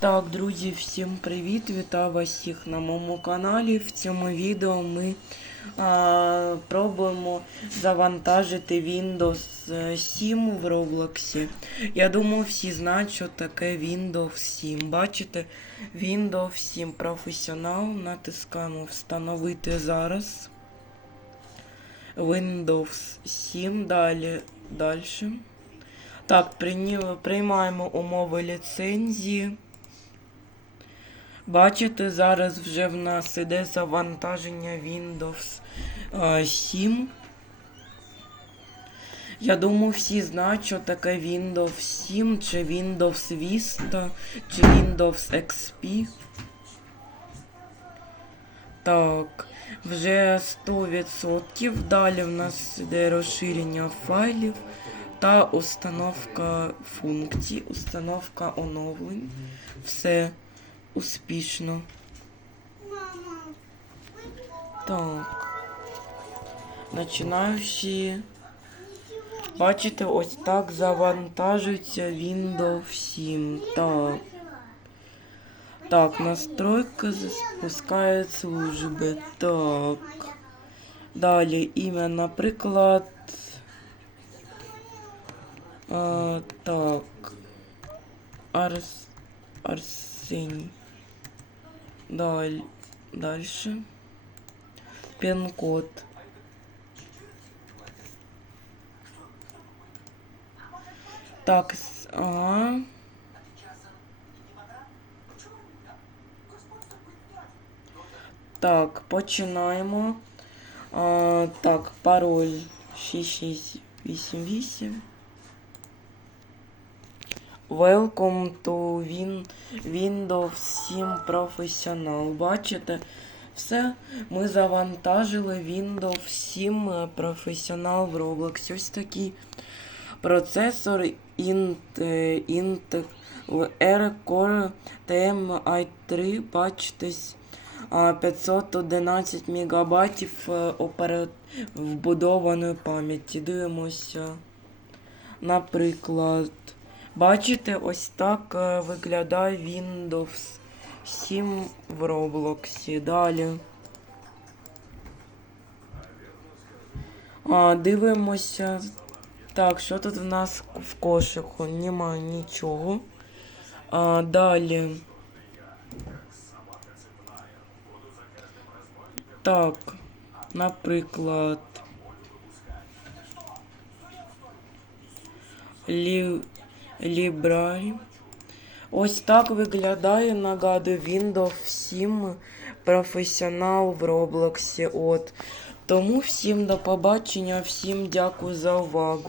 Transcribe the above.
Так, друзі, всім привіт! Вітаю вас всіх на моєму каналі. В цьому відео ми а, пробуємо завантажити Windows 7 в Roblox. Я думаю, всі знають, що таке Windows 7. Бачите, Windows 7 професіонал. Натискаємо встановити зараз. Windows 7. Далі. Далі. Так, приймаємо умови ліцензії. Бачите, зараз вже в нас іде завантаження Windows е, 7. Я думаю, всі знають, що таке Windows 7, чи Windows Vista, чи Windows XP. Так, вже 100%. Далі в нас іде розширення файлів та установка функцій, установка оновлень. Все успішно. Так. Починаючи. Бачите, ось так завантажується Windows 7. Так. Так, настройка запускає служби. Так. Далі ім'я, наприклад. А, так. Арс... Арсеній. Даль... Дальше. Пин-код. Так, ага. Так, починаємо. А, так, пароль 6688. Welcome to Win Windows 7 Professional. Бачите? Все, ми завантажили Windows 7 Professional в Roblox. Ось такий процесор Int, е, Intel R Core TM i3, бачите, 511 МБ опера... вбудованої пам'яті. Дивимося. Наприклад, бачите, ось так е, виглядає Windows 7 в Roblox. Далі. А, дивимося. Так, що тут в нас в кошику? Немає нічого. А, далі. Так, наприклад. Лі... Лібрарі. Ось так виглядає, нагадую, Windows 7 професіонал в Роблоксі. От. Тому всім до побачення, всім дякую за увагу.